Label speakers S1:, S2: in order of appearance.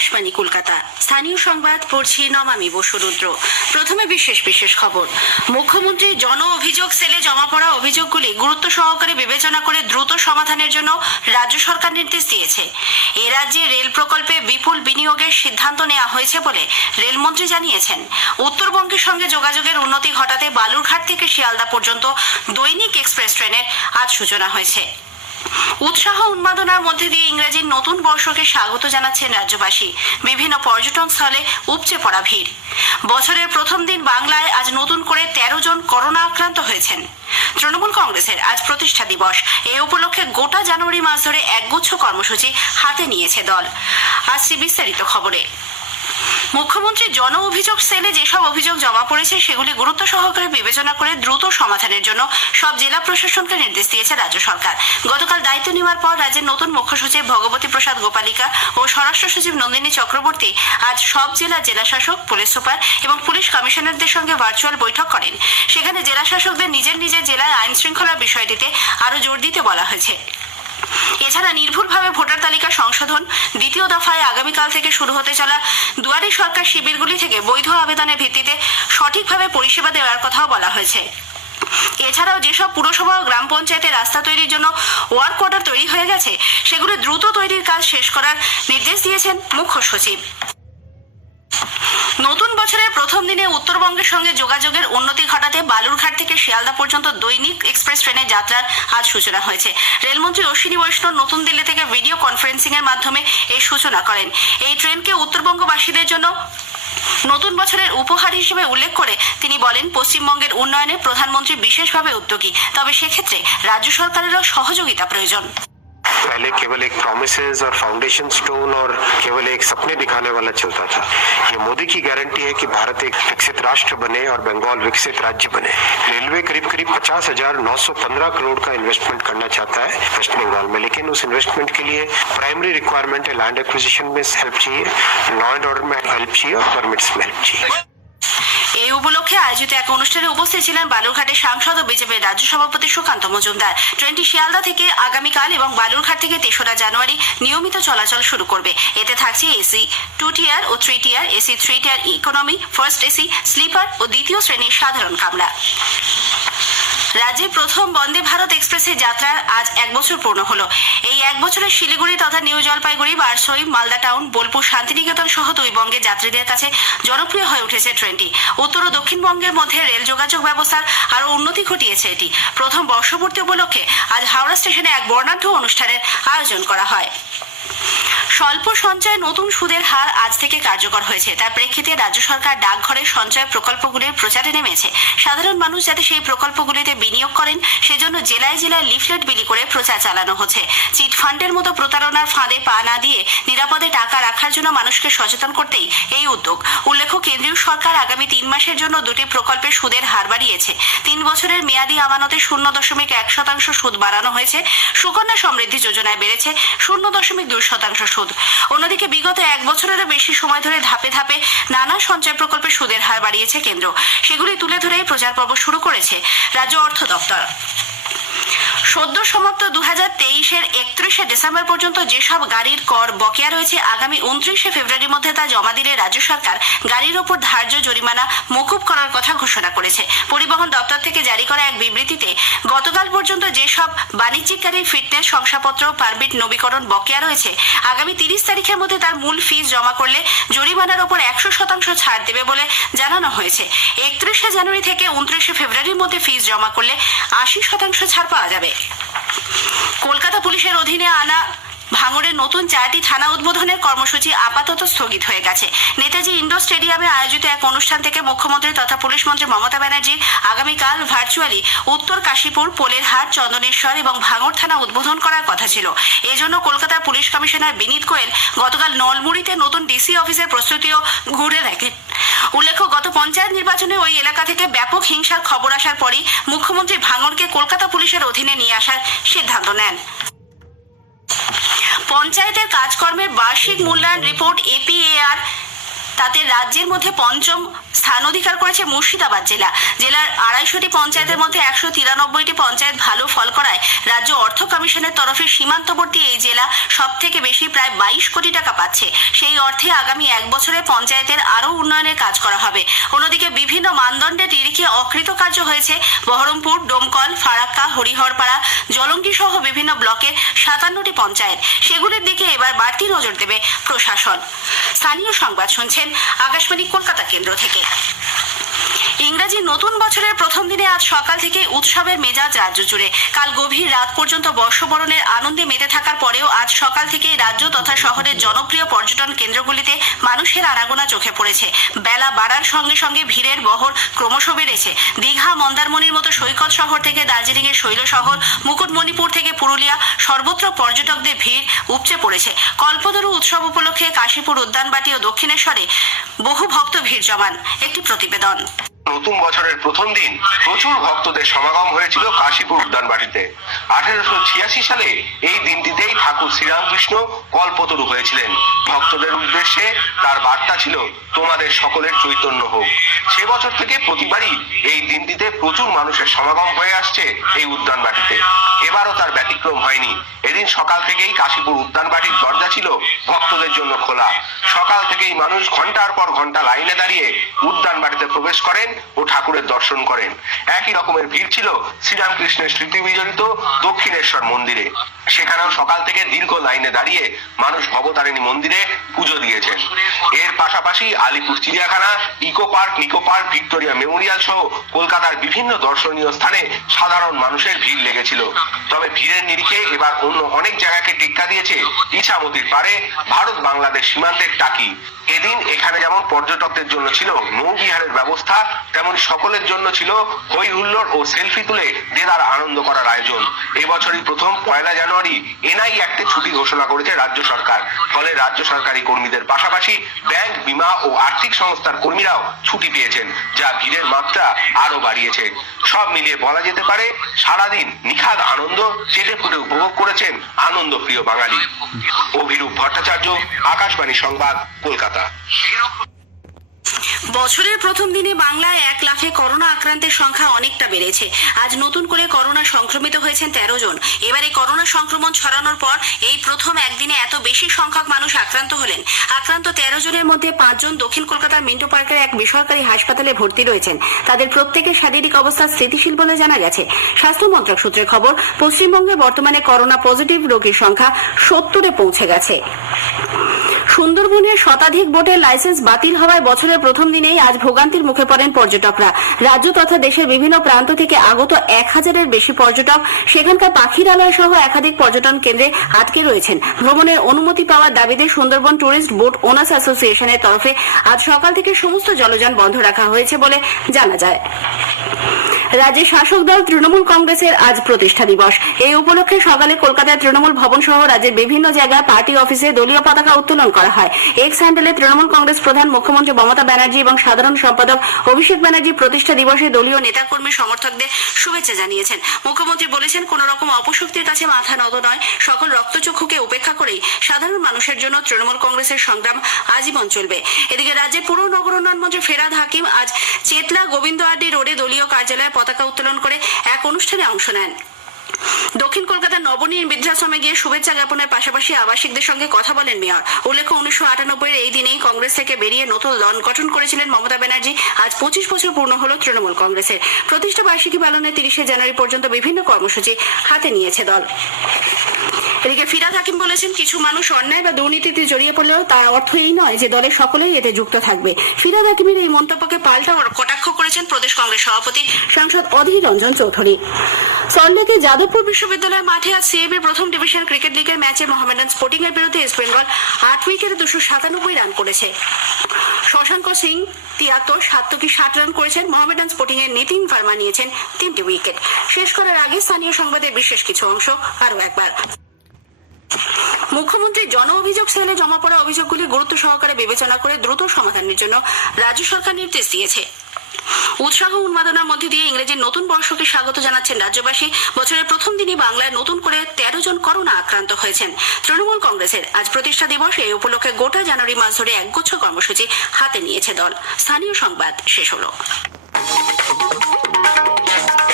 S1: আকাশবাণী, কলকাতা। স্থানীয় সংবাদ, পড়ছি নমামি বসুরুদ্র প্রথমে বিশেষ বিশেষ খবর। মুখ্যমন্ত্রী জন অভিযোগ, সেলে জমা পড়া অভিযোগগুলি গুরুত্ব সহকারে বিবেচনা করে দ্রুত সমাধানের জন্য রাজ্য সরকার নির্দেশ দিয়েছে। এ রাজ্যে রেল প্রকল্পে বিপুল বিনিয়োগের সিদ্ধান্ত নেওয়া হয়েছে বলে রেলমন্ত্রী জানিয়েছেন। উত্তরবঙ্গের সঙ্গে যোগাযোগের উন্নতি ঘটাতে বালুরঘাট থেকে শিয়ালদা পর্যন্ত দৈনিক এক্সপ্রেস ট্রেনের আজ সূচনা হয়েছে। উৎসাহ উন্মাদনার মধ্যে দিয়ে ইংরেজির নতুন বর্ষকে স্বাগত জানাচ্ছেন রাজ্যবাসী। বিভিন্ন পর্যটন স্থলে উপচে পড়া ভিড়। বছরের প্রথম দিন বাংলায় আজ নতুন করে তেরো জন করোনা আক্রান্ত হয়েছেন। তৃণমূল কংগ্রেসের আজ প্রতিষ্ঠা দিবস। এ উপলক্ষে গোটা জানুয়ারি মাস ধরে একগুচ্ছ কর্মসূচি হাতে নিয়েছে দল। আসছে বিস্তারিত খবরে। মুখ্যমন্ত্রী জন অভিযোগ সেলে যেসব অভিযোগ জমা পড়েছে, সেগুলি গুরুত্ব সহকারে বিবেচনা করে দ্রুত সমাধানের জন্য সব জেলা প্রশাসনকে নির্দেশ দিয়েছে রাজ্য সরকার। গতকাল দায়িত্ব নেওয়ার পর রাজ্যের নতুন মুখ্য সচিব ভগবতী প্রসাদ গোপালিকা ও স্বরাষ্ট্র সচিব নন্দিনী চক্রবর্তী আজ সব জেলা জেলা শাসক পুলিশ সুপার এবং পুলিশ কমিশনারদের সঙ্গে ভার্চুয়াল বৈঠক করেন। সেখানে জেলা শাসকদের নিজের নিজের জেলায় আইন শৃঙ্খলার বিষয়টিতে আরও জোর দিতে বলা হয়েছে। এছাড়া নির্ভুলভাবে ভোটার তালিকা সংশোধন দ্বিতীয় দফায় আগামীকাল থেকে শুরু হতে চলা দুয়ারে সরকার শিবিরগুলি থেকে বৈধ আবেদনের ভিত্তিতে সঠিকভাবে পরিষেবা দেওয়ার কথাও বলা হয়েছে। এছাড়াও যেসব পুরসভা ও গ্রাম পঞ্চায়েতে রাস্তা তৈরির জন্য ওয়ার্ক কোয়ার্টার তৈরি হয়ে গেছে, সেগুলি দ্রুত তৈরির কাজ শেষ করার নির্দেশ দিয়েছেন মুখ্য সচিব। দিনে উত্তরবঙ্গের সঙ্গে যোগাযোগের উন্নতি ঘটাতে বালুরঘাট থেকে শিয়ালদা পর্যন্ত দৈনিক এক্সপ্রেস ট্রেনের যাত্রার আজ সূচনা হয়েছে। রেলমন্ত্রী অশ্বিনী বৈষ্ণব নতুন দিল্লি থেকে ভিডিও কনফারেন্সিং এর মাধ্যমে এই সূচনা করেন। এই ট্রেনকে উত্তরবঙ্গবাসীদের জন্য নতুন বছরের উপহার হিসেবে উল্লেখ করে তিনি বলেন, পশ্চিমবঙ্গের উন্নয়নে প্রধানমন্ত্রী বিশেষভাবে উদ্যোগী, তবে সেক্ষেত্রে রাজ্য সরকারেরও সহযোগিতা প্রয়োজন।
S2: पहले केवल एक प्रोमिस और फाउंडेशन स्टोन और केवल एक सपने दिखाने वाला चलता था। ये मोदी की गारंटी है कि भारत एक विकसित राष्ट्र बने और बंगाल विकसित राज्य बने। रेलवे करीब करीब पचास हज़ार नौ सौ पंद्रह करोड़ का इन्वेस्टमेंट करना चाहता है वेस्ट बंगाल में, लेकिन उस इन्वेस्टमेंट के लिए प्राइमरी रिक्वायरमेंट है लैंड एक्विजिशन में हेल्प चाहिए लॉ एंड ऑर्डर में हेल्प चाहिए और परमिट्स में हेल्प चाहिए।
S1: উপলক্ষে আয়োজিত এক অনুষ্ঠানে উপস্থিত ছিলেন বালুরঘাটের সাংসদ ও বিজেপির রাজ্য সভাপতি সুকান্ত মজুমদার। ট্রেনটি শিয়ালদা থেকে আগামীকাল এবং বালুরঘাট থেকে তেসরা জানুয়ারি নিয়মিত চলাচল শুরু করবে। এতে থাকছে এসি টু টিয়ার ও three tier AC three tier economy, first AC, sleeper ও দ্বিতীয় শ্রেণির সাধারণ কামরা। রাজ্যে প্রথম বন্দে ভারত এক্সপ্রেসের যাত্রার আজ এক বছর পূর্ণ হলো। এই এক বছরে শিলিগুড়ি তথা নিউ জলপাইগুড়ি, বারসই, মালদা টাউন, বোলপুর, শান্তিনিকেতন সহ দুই বঙ্গের যাত্রীদের কাছে জনপ্রিয় হয়ে উঠেছে ট্রেনটি। উত্তর ও দক্ষিণবঙ্গের মধ্যে রেল যোগাযোগ ব্যবস্থার আরও উন্নতি ঘটিয়েছে এটি। প্রথম বর্ষপূর্তি উপলক্ষে আজ হাওড়া স্টেশনে এক বর্ণাঢ্য অনুষ্ঠানের আয়োজন করা হয়। স্বল্প সঞ্চয় নতুন সুদের হার আজ থেকে কার্যকর হয়েছে। তার প্রেক্ষিতে রাজ্য সরকার ডাকঘরের সঞ্চয় প্রকল্পগুলির প্রচারে নেমেছে। সাধারণ মানুষ যাতে সেই প্রকল্পগুলিতে বিনিয়োগ করেন, সেজন্য জেলায় জেলায় লিফলেট বিলি করে প্রচার চালানো হচ্ছে। চিট ফান্ডের মতো প্রতারণার ফাঁদে পা না দিয়ে নিরাপদে টাকা রাখার জন্য মানুষকে সচেতন করতেই এই উদ্যোগ। উল্লেখ্য, কেন্দ্রীয় সরকার আগামী তিন মাসের জন্য দুটি প্রকল্পের সুদের হার বাড়িয়েছে। তিন বছরের মেয়াদি আমানতে শূন্য দশমিক এক শতাংশ সুদ বাড়ানো হয়েছে। সুকন্যা সমৃদ্ধি যোজনায় বেড়েছে শূন্য দশমিক দুই শতাংশ সুদ। অন্যদিকে বিগত এক বছরেরও বেশি সময় ধরে ধাপে ধাপে নানা সঞ্চয় প্রকল্পে সুদের হার বাড়িয়েছে কেন্দ্র। সেগুলি তুলে ধরেই প্রচার পর্ব শুরু করেছে রাজ্য অর্থ দপ্তর। সদ্য সমাপ্ত দু হাজার তেইশের একত্রিশে ডিসেম্বর পর্যন্ত যেসব গাড়ির কর বকেয়া রয়েছে, আগামী উনত্রিশে ফেব্রুয়ারির মধ্যে তা জমা দিলে রাজ্য সরকার গাড়ির ওপর ধার্য জরিমানা মকুব করার কথা ঘোষণা করেছে। পরিবহন দপ্তর থেকে জারি করা এক বিবৃতিতে গতকাল পর্যন্ত যেসব বাণিজ্যিক গাড়ির ফিটনেস শংসাপত্র, পারমিট নবীকরণ বকেয়া রয়েছে, আগামী তিরিশ তারিখের মধ্যে তার মূল ফিস জমা করলে জরিমানার ওপর একশো শতাংশ ছাড় দেবে বলে জানানো হয়েছে। একত্রিশে জানুয়ারি থেকে উনত্রিশে ফেব্রুয়ারির মধ্যে ফিস জমা করলে আশি শতাংশ ছাড় পাওয়া যাবে। কলকাতা পুলিশের অধীনে আনা ভাঙড়ের নতুন চারটি থানা উদ্বোধনের কর্মসূচি আপাতত স্থগিত হয়ে গেছে। নেতাজি ইন্ডোর স্টেডিয়ামে আয়োজিত এক অনুষ্ঠান থেকে মুখ্যমন্ত্রী তথা পুলিশ মন্ত্রী মমতা ব্যানার্জি আগামীকাল ভার্চুয়ালি উত্তর কাশীপুর, পোলেরহাট, চন্দনেশ্বর এবং ভাঙড় থানা উদ্বোধন করার কথা ছিল। এজন্য কলকাতার পুলিশ কমিশনার বিনীত গোয়েল গতকাল নলমুড়িতে নতুন ডিসি অফিসের প্রস্তুতিও ঘুরে দেখেন উল্লেখ্য, গত পঞ্চায়েত নির্বাচনে ওই এলাকা থেকে ব্যাপক হিংসার খবর আসার পরই মুখ্যমন্ত্রী ভাঙড়কে কলকাতা পুলিশের অধীনে নিয়ে আসার সিদ্ধান্ত নেন। পঞ্চায়েতের কাজকর্মের বার্ষিক মূল্যায়ন রিপোর্ট এপিএআর তাতে রাজ্যের মধ্যে পঞ্চম স্থান অধিকার করেছে মুর্শিদাবাদ জেলা। জেলার আড়াইশোটি পঞ্চায়েতের মধ্যে একশো তিরানব্বইটি পঞ্চায়েত ভালো ফল করায় রাজ্য অর্থ কমিশনের তরফে সীমান্তবর্তী এই জেলা সব থেকে বেশি প্রায় বাইশ কোটি টাকা পাচ্ছে। সেই অর্থে আগামী এক বছরে পঞ্চায়েতের আরও উন্নয়নের কাজ করা হবে। অন্যদিকে বিভিন্ন মানদণ্ডের নিরিখে অকৃতকার্য হয়েছে বহরমপুর, ডোমকল, ফারাক্কা, হরিহরপাড়া জলঙ্গি সহ বিভিন্ন ব্লকের সাতান্নটি পঞ্চায়েত। সেগুলির দিকে এবার বাড়তি নজর দেবে প্রশাসন। স্থানীয় সংবাদ শুনছেন আকাশবাণী কলকাতা কেন্দ্র থেকে। ইংরাজি নতুন বছরের প্রথম দিনে আজ সকাল থেকে উৎসবের মেজাজ রাজ্য জুড়ে কাল গভীর রাত পর্যন্ত বর্ষবরণের আনন্দে মেতে থাকার পরেও আজ সকাল থেকে রাজ্য তথা শহরের জনপ্রিয় পর্যটন কেন্দ্রগুলিতে মানুষের আনাগোনা চোখে পড়েছে। বেলা বাড়ার সঙ্গে সঙ্গে ভিড়ের বহর ক্রমশ বেড়েছে। দীঘা, মন্দারমণির মতো সৈকত শহর থেকে দার্জিলিং এর শৈল শহর, মুকুটমণিপুর থেকে পুরুলিয়া সর্বত্র পর্যটকদের ভিড় উপচে পড়েছে। কল্পতরু উৎসব উপলক্ষে কাশীপুর উদ্যানবাটি ও দক্ষিণেশ্বরে বহু ভক্ত ভিড় জমান। একটি প্রতিবেদন।
S3: নতুন বছরের প্রথম দিন প্রচুর ভক্তদের সমাগম হয়েছিল কাশীপুর উদ্যান বাড়িতে আঠারোশো ছিয়াশি সালে এই দিনটিতেই ঠাকুর শ্রীরামকৃষ্ণ কল্পতরু হয়েছিলেন। ভক্তদের উদ্দেশ্যে তার বার্তা ছিল, তোমাদের সকলের চৈতন্য হোক। সে বছর থেকে প্রতিবারই এই দিনটিতে প্রচুর মানুষের সমাগম হয়ে আসছে এই উদ্যান উদ্যানবাটিতে তার হয়নি। এদিন সকাল থেকেই কাশীপুর উদ্যানবাটির দরজা ছিল ভক্তদের জন্য খোলা। সকাল থেকেই মানুষ ঘণ্টার পর ঘণ্টা লাইনে দাঁড়িয়ে উদ্যান বাড়িতে প্রবেশ করেন ও ঠাকুরের দর্শন করেন। একই রকমের ভিড় ছিল শ্রীরামকৃষ্ণের স্মৃতি বিজড়িত দক্ষিণেশ্বর মন্দিরে। সেখানেও সকাল থেকে দীর্ঘ লাইনে দাঁড়িয়ে মানুষ ভবতারিণী মন্দিরে পুজো দিয়েছেন এর পাশাপাশি আলিপুর চিড়িয়াখানা, Eco Park, Nico Park, Victoria Memorial সহ কলকাতার বিভিন্ন দর্শনীয় স্থানে সাধারণ মানুষের ভিড় লেগেছিল। তবে ভিড়ের নিরিখে এবার অন্য অনেক জায়গাকে টেক্কা দিয়েছে ইছামতির পারে ভারত বাংলাদেশ সীমান্তের টাকি। এদিন এখানে যেমন পর্যটকদের জন্য ছিল নৌবিহারের ব্যবস্থা, তেমন সকলের জন্য ছিল হই হুল্লোড় ও সেলফি তুলে দেদার আনন্দ করার আয়োজন। এবছরই প্রথম পয়লা জানুয়ারি এনআই অ্যাক্টে ছুটি ঘোষণা করেছে রাজ্য সরকার। ফলে রাজ্য সরকারি কর্মীদের পাশাপাশি ব্যাংক, বিমা ও আর্থিক সংস্থার কর্মীরাও ছুটি পেয়েছেন, যা ভিড়ের মাত্রা আরও বাড়িয়েছে। সব মিলিয়ে বলা যেতে পারে, সারাদিন নিখাদ আনন্দ চেটে ফুটে উপভোগ করেছেন আনন্দ প্রিয় বাঙালি। অভিরূপ ভট্টাচার্য, আকাশবাণী সংবাদ, কলকাতা।
S1: বছরের প্রথম দিনে বাংলায় এক লাখে করোনা আক্রান্তের সংখ্যা অনেকটা বেড়েছে। আজ নতুন করে করোনা সংক্রমিত হয়েছেন তেরো জন। এবারে করোনা সংক্রমণ ছড়ানোর পর এই প্রথম একদিনে এত বেশি সংখ্যক মানুষ আক্রান্ত হলেন। আক্রান্ত তেরো জনের মধ্যে পাঁচজন দক্ষিণ কলকাতার মিন্টো পার্কের এক বেসরকারি হাসপাতালে ভর্তি রয়েছেন। তাদের প্রত্যেকের শারীরিক অবস্থা স্থিতিশীল বলে জানা গেছে। স্বাস্থ্য মন্ত্রক সূত্রে খবর, পশ্চিমবঙ্গে বর্তমানে করোনা পজিটিভ রোগীর সংখ্যা সত্তরে পৌঁছে গেছে। সুন্দরবনের শতাধিক বোটের লাইসেন্স বাতিল হওয়ায় বছরের প্রথম দিনেই আজ ভোগান্তির মুখে পড়েন পর্যটকরা। রাজ্য তথা দেশের বিভিন্ন প্রান্ত থেকে আগত এক হাজারের বেশি পর্যটক সেখানকার পাখিরালয় সহ একাধিক পর্যটন কেন্দ্রে আটকে রয়েছেন। ভ্রমণের অনুমতি পাওয়ার দাবিতে সুন্দরবন ট্যুরিস্ট বোট ওনার্স অ্যাসোসিয়েশনের তরফে আজ সকাল থেকে সমস্ত জলযান বন্ধ রাখা হয়েছে বলে জানা যায়। রাজ্যের শাসক দল তৃণমূল কংগ্রেসের আজ প্রতিষ্ঠা দিবস। এই উপলক্ষে সকালে কলকাতার তৃণমূল ভবন সহ রাজ্যের বিভিন্ন জায়গায় পার্টি অফিসে দলীয় পতাকা উত্তোলন করা হয়। এক্স হ্যান্ডেলে তৃণমূল কংগ্রেস প্রধান মুখ্যমন্ত্রী মমতা ব্যানার্জি এবং সাধারণ সম্পাদক অভিষেক ব্যানার্জি প্রতিষ্ঠা দিবসে দলীয় নেতাকর্মী সমর্থকদের শুভেচ্ছা জানিয়েছেন। মুখ্যমন্ত্রী বলেছেন, কোন রকম অপশক্তির কাছে মাথা নত নয়। সকল রক্তচক্ষুকে উপেক্ষা করেই সাধারণ মানুষের জন্য তৃণমূল কংগ্রেসের সংগ্রাম আজীবন চলবে। এদিকে রাজ্যের পুর নগর উন্নয়ন মন্ত্রী ফেরাদ হাকিম আজ চেতলা গোবিন্দ আড্ডি রোডে দলীয় কার্যালয়ে পতাকা উত্তোলন করে এক অনুষ্ঠানে অংশ নেন। দক্ষিণ কলকাতার নবনীর বৃদ্ধাশ্রমে গিয়ে শুভেচ্ছা জ্ঞাপনের পাশাপাশি আবাসিকদের সঙ্গে কথা বলেন মেয়র। উল্লেখ্য, উনিশশো আটানব্বই এই দিনেই কংগ্রেস থেকে বেরিয়ে নতুন দল গঠন করেছিলেন মমতা ব্যানার্জি। আজ পঁচিশ বছর পূর্ণ হল তৃণমূল কংগ্রেসের। প্রতিষ্ঠা বার্ষিকী পালনে তিরিশে জানুয়ারি পর্যন্ত বিভিন্ন কর্মসূচি হাতে নিয়েছে দল। এদিকে ফিরাদ হাকিম বলেছেন, কিছু মানুষ অন্যায় বা দুর্নীতিতে জড়িয়ে পড়লেও তার অর্থ এই নয় যে দলের সকলেই এতে যুক্ত থাকবে। ফিরাদ হাকিমের এই মন্তব্যকে পাল্টা কটাক্ষ করেছেন প্রদেশ কংগ্রেস সভাপতি সাংসদ অধীর রঞ্জন চৌধুরী। সল্টলেকে যাদবপুর বিশ্ববিদ্যালয়ের মাঠে আজ সিএবির প্রথম ডিভিশন ক্রিকেট লিগের ম্যাচে মোহামেডান স্পোর্টিং এর বিরুদ্ধে ইস্ট বেঙ্গল আট উইকেটে দুশো সাতানব্বই রান করেছে। শশাঙ্ক সিং তিয়াত্তর, সাত্তকি ষাট রান করেছেন। মোহামেডান স্পোর্টিং এর নিতিন ভার্মা নিয়েছেন তিনটি উইকেট। শেষ করার আগে স্থানীয় সংবাদের বিশেষ কিছু অংশ আরও একবার। মুখ্যমন্ত্রী জন অভিযোগ সেলে জমা পড়া অভিযোগগুলি গুরুত্ব সহকারে বিবেচনা করে দ্রুত সমাধানের জন্য রাজ্য সরকার নির্দেশ দিয়েছে। উৎসাহ উন্মাদনার মধ্যে দিয়ে ইংরেজির নতুন বর্ষকে স্বাগত জানাচ্ছেন রাজ্যবাসী। বছরের প্রথম দিনই বাংলায় নতুন করে তেরো জন করোনা আক্রান্ত হয়েছেন। তৃণমূল কংগ্রেসের আজ প্রতিষ্ঠা দিবস, এই উপলক্ষে গোটা জানুয়ারি মাস ধরে একগুচ্ছ কর্মসূচি হাতে নিয়েছে দল। স্থানীয় সংবাদ শেষ হলো।